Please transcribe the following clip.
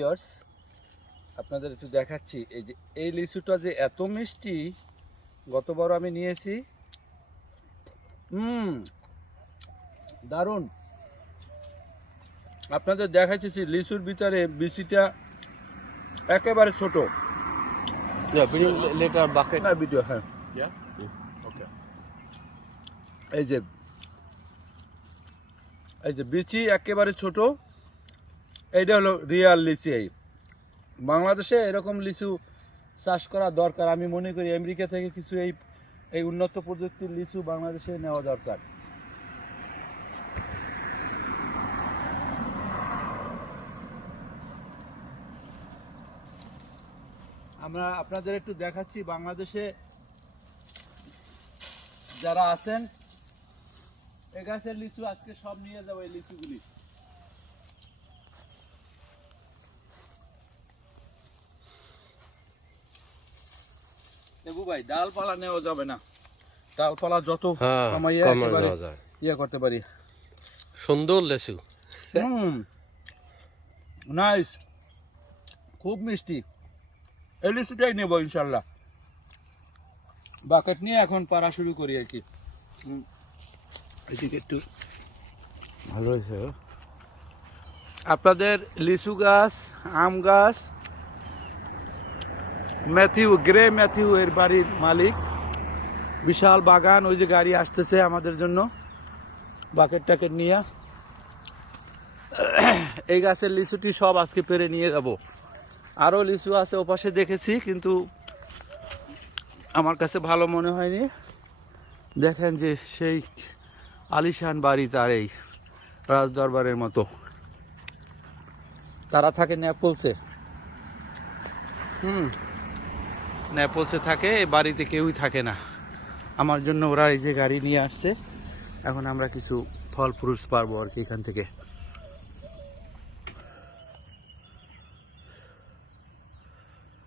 Viewers আপনাদের একটু দেখাচ্ছি। এই যে এই লিচুটা যে এত মিষ্টি গতবার আমি নিয়েছি। হুম দারুণ। আপনাদের দেখাচ্ছি লিচুর ভিতরে বিচিটা একেবারে ছোট। ভিডিও হ্যাঁ? এই যে এই যে বিচি একেবারে ছোট। এইটা হলো রিয়াল লিচি এই। বাংলাদেশে এরকম লিচু চাষ করা দরকার। আমি মনে করি আমেরিকা থেকে কিছু এই এই উন্নত প্রযুক্তির লিচু বাংলাদেশে নেওয়া দরকার। আমরা আপনাদের একটু দেখাচ্ছি বাংলাদেশে যারা আছেন এ গাছের লিচু আজকে সব নিয়ে যাব এই লিচুগুলি। দেবু ভাই ডালপালা নেওয়া যাবে না। ডালপালা যত হ্যাঁ কামাইয়া একেবারে ইয়ে করতে পারি। সুন্দর লেচু। হুম। নাইস খুব মিষ্টি। এই লিচুটাই নেব ইনশাল্লাহ। বাকেট নিয়ে এখন পারা শুরু করি আর কি। এদিকে একটু ভালো হয়েছে আপনাদের লিচু গাছ আম গাছ ম্যাথিউ, গ্রে ম্যাথিউ এর বাড়ির মালিক। বিশাল বাগান, ওই যে গাড়ি আসতেছে আমাদের জন্য। বাকেট টাকেট নিয়ে। এই গাছের লিচুটি সব আজকে পেরে নিয়ে যাব। আরও লিচু আছে ওপাশে দেখেছি, কিন্তু আমার কাছে ভালো মনে হয়নি। দেখেন যে সেই আলিশান বাড়ি তার এই রাজদরবারের মতো। তারা থাকে ন্যাপলসে হুম। ন্যাপলসে থাকে বাড়িতে কেউই থাকে না। আমার জন্য ওরা এই যে গাড়ি নিয়ে আসছে, এখন আমরা কিছু ফল ফ্রুটস পারব আর কি এখান থেকে।